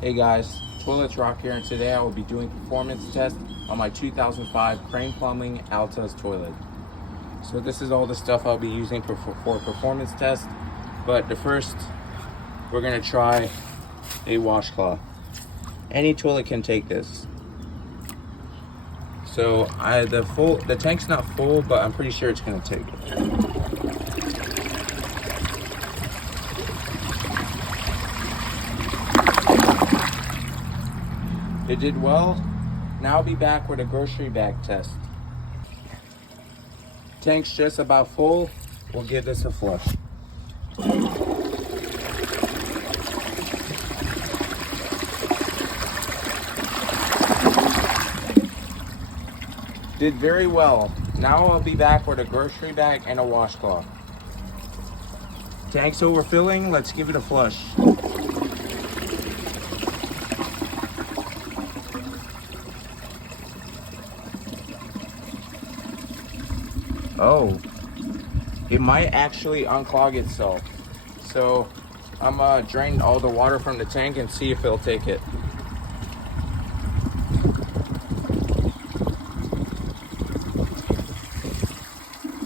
Hey guys, Toilets Rock here, and today I will be doing performance test on my 2005 Crane Plumbing Altas toilet. So this is all the stuff I'll be using for performance test, but first we're gonna try a washcloth. Any toilet can take this. So the tank's not full, but I'm pretty sure it's gonna take it. It did well. Now I'll be back with a grocery bag test. Tank's just about full. We'll give this a flush. Did very well. Now I'll be back with a grocery bag and a washcloth. Tank's overfilling. Let's give it a flush. Oh, it might actually unclog itself. So I'm gonna drain all the water from the tank and see if it'll take it.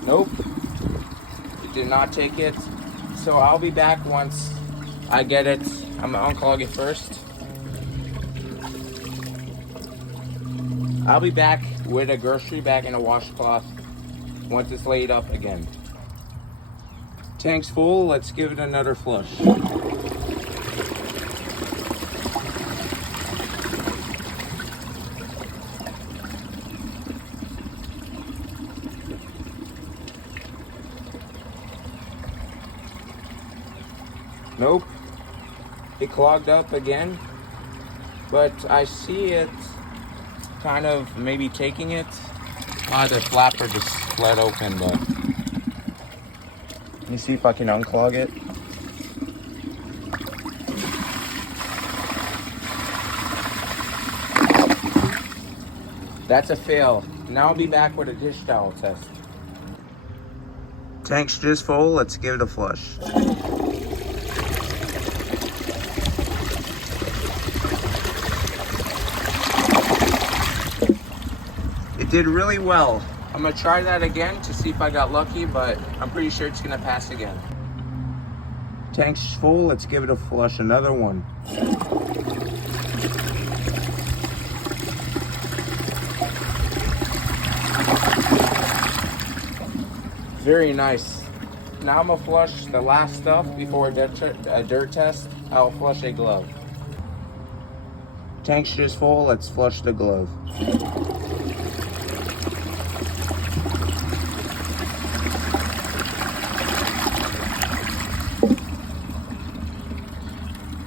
Nope, it did not take it. So I'll be back once I get it. I'm gonna unclog it first. I'll be back with a grocery bag and a washcloth once it's laid up again. Tank's full, let's give it another flush. Nope, it clogged up again, but I see it kind of maybe taking it. The flapper just fled open, but let me see if I can unclog it. That's a fail. Now I'll be back with a dish towel test. Tank's just full, let's give it a flush. It did really well. I'm gonna try that again to see if I got lucky, but I'm pretty sure it's gonna pass again. Tank's full, let's give it a flush, another one. Very nice. Now I'm gonna flush the last stuff before a dirt test. I'll flush a glove. Tank's just full, let's flush the glove.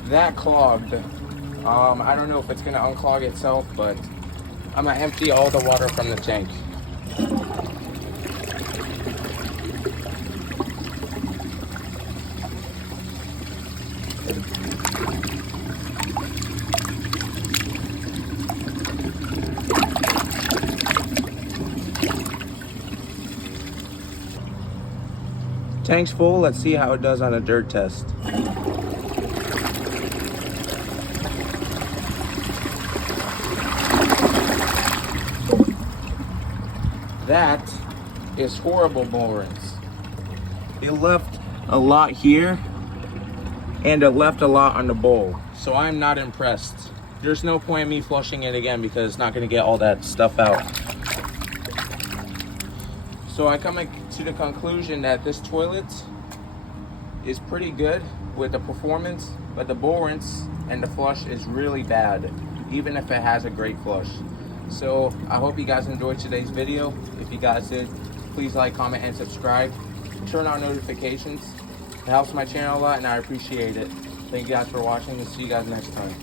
That clogged. I don't know if it's gonna unclog itself, but I'm gonna empty all the water from the tank. Tank's full, let's see how it does on a dirt test. That is horrible bowl rinse. It left a lot here and it left a lot on the bowl. So I'm not impressed. There's no point in me flushing it again because it's not gonna get all that stuff out. So I come to the conclusion that this toilet is pretty good with the performance, but the bowl rinse and the flush is really bad, even if it has a great flush. So I hope you guys enjoyed today's video. If you guys did, please like, comment, and subscribe. Turn on notifications. It helps my channel a lot and I appreciate it. Thank you guys for watching and see you guys next time.